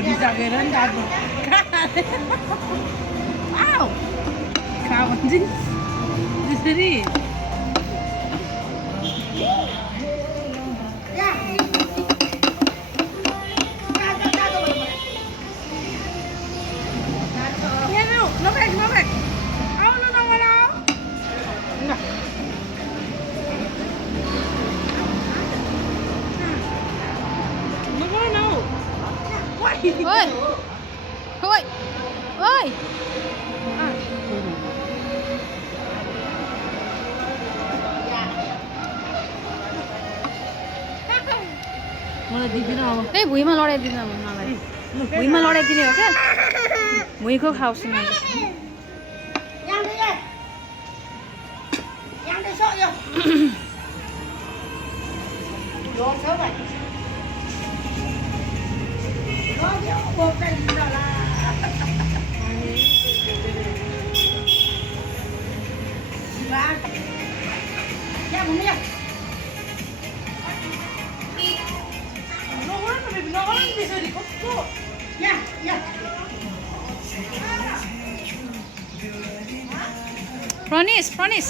Disagreean kan? Wow, kawan sih, jadi. Ya no, no back. Oh no. Enggak. No. Why? Oi. Oi. Oi. मलाई दिदिन अब त्यही भुइँमा लडाइदिनु अब मलाई भुइँमा लडाइदिने हो क्या भुइँको खाउँछु मैले प्रनिस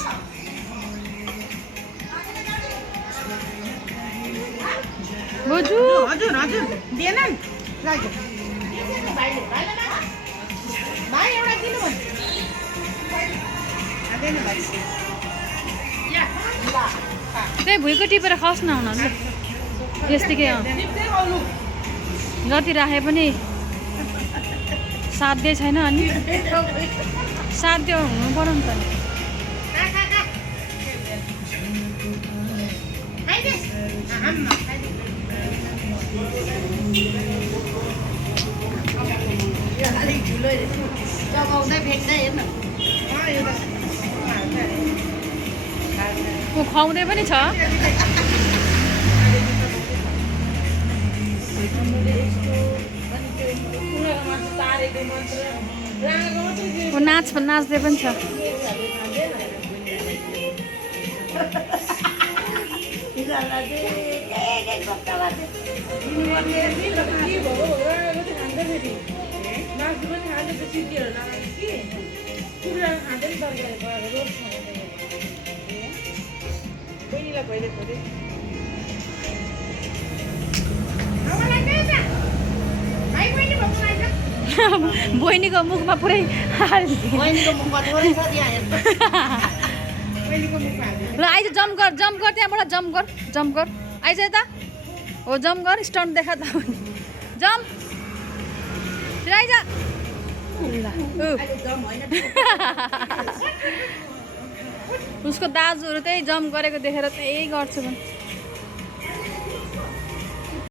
बोजू हजुर दिएनन् लाग्यो भाइ एउटा दिनु त्यही भुइँको टिपेर खस् न हुन त्यस्तिकै जति राखे पनि साध्य छैन अनि साध्य हुनु पर्यो नि त खुवाउँदै पनि छ नाच्दै पनि छ बहिनीको मुखमा पुरै ल आइज जम्प गर त्यहाँबाट जम्प गर आइज यता हो जम्प गर स्टन्ट देखा त जम्प आइज उसको दाजुहरू त्यही जम्प गरेको देखेर त्यही गर्छु भने